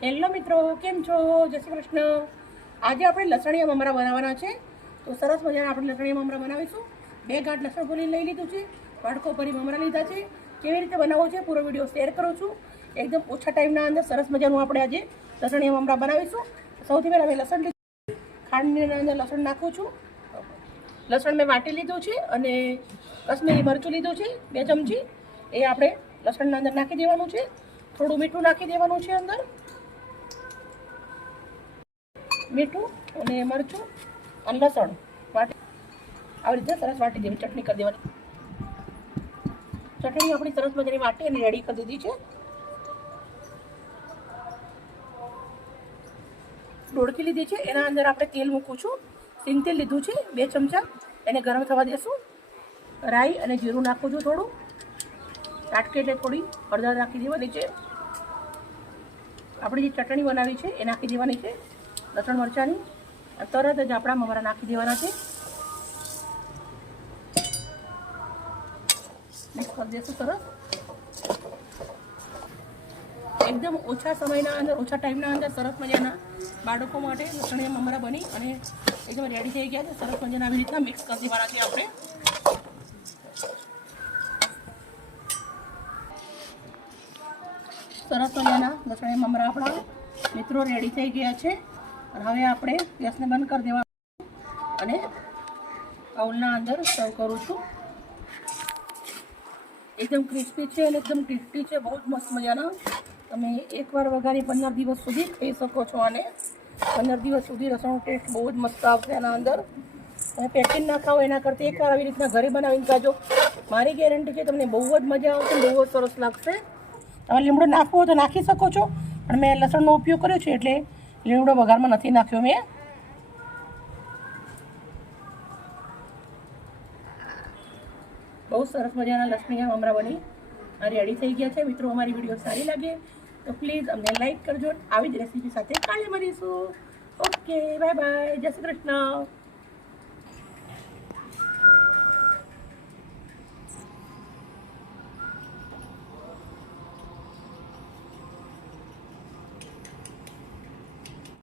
Hello મિત્રો, કેમ છો? જય શ્રી કૃષ્ણ. આજે આપણે લસણીયા મમરા બનાવવાના છે. તો સરસ મજાના આપણે લસણીયા મમરા બનાવીશું. 2 ગાંઠ લસણ ફોલી લઈ લીધું છે, વાટકો ભરી મમરા લીધા છે. કેવી રીતે બનાવવો છે પૂરો વિડીયો શેર કરું છું. એકદમ ઓછા ટાઈમના અંદર સરસ મજાનું આપણે આજે લસણીયા મમરા બનાવીશું. સૌથી પહેલાં મેં લસણ લીધું, ખાંડની અંદર લસણ નાખું છું. લસણ મેં વાટી લીધું છે અને કશ્મીરી મરચું લીધું છે 2 ચમચી. એ આપણે લસણના અંદર નાખી દેવાનું છે. થોડું મીઠું નાખી દેવાનું છે અંદર, મીઠું અને મરચું અને લસણ વાટી આવી રીતે સરસ વાટી દેવી. ચટણી કરી દેવાની. ચટણી આપણી સરસ મજાની વાટી અને રેડી કરી દીધી છે. ડોળકી લીધી છે, એના અંદર આપણે તેલ મૂકું છું. સિંગ તેલ લીધું છે 2 ચમચા, એને ગરમ થવા દેશું. રાઈ અને જીરું નાખું છું થોડું. ટાટકી એટલે થોડી હળદર નાખી દેવાની છે. આપણી જે ચટણી બનાવી છે એ નાખી દેવાની છે લસણ મરચાંની. તરત જ આપણા મમરા નાખી દેવાના છે. મિક્સ કરી દઈશું સરસ. એકદમ ઓછા સમયના અંદર, ઓછા ટાઈમના અંદર સરસ મજાના બાળકો માટે લસણીયા મમરા બની અને એકદમ રેડી થઈ ગયા છે. સરસ મજાના આવી રીતના મિક્સ કરી દેવાના છે આપણે. સરસ મજાના લસણીયા મમરા આપણા મિત્રો રેડી થઈ ગયા છે. હવે આપણે ગેસને બંધ કરી દેવાનું અને બાઉલના અંદર સર્વ કરું છું. એકદમ ક્રિસ્પી છે અને એકદમ ટેસ્ટી છે, બહુ જ મસ્ત મજાના. તમે એકવાર વઘારી 15 દિવસ સુધી ખાઈ શકો છો. અને 15 દિવસ સુધી રસોનો ટેસ્ટ બહુ જ મસ્ત આવશે એના અંદર. તમે પેકિંગ ના ખાઓ એના કરતાં એકવાર આવી રીતના ઘરે બનાવીને ખાજો. મારી ગેરંટી છે તમને બહુ જ મજા આવશે, બહુ જ સરસ લાગશે. તમે લીમડો નાખવો હોય તો નાખી શકો છો, પણ મેં લસણનો ઉપયોગ કર્યો છે એટલે લીમડો વઘારમાં નથી નાખ્યો મેં. બહુ સરસ મજાના લસણીયા મમરા બની રેડી થઈ ગયા છે. મિત્રો, અમારી વિડીયો સારી લાગે તો પ્લીઝ અમને લાઈક કરજો. આવી જ રેસીપી સાથે કાલે મળીશું. ઓકે, બાય બાય, જય શ્રી કૃષ્ણ.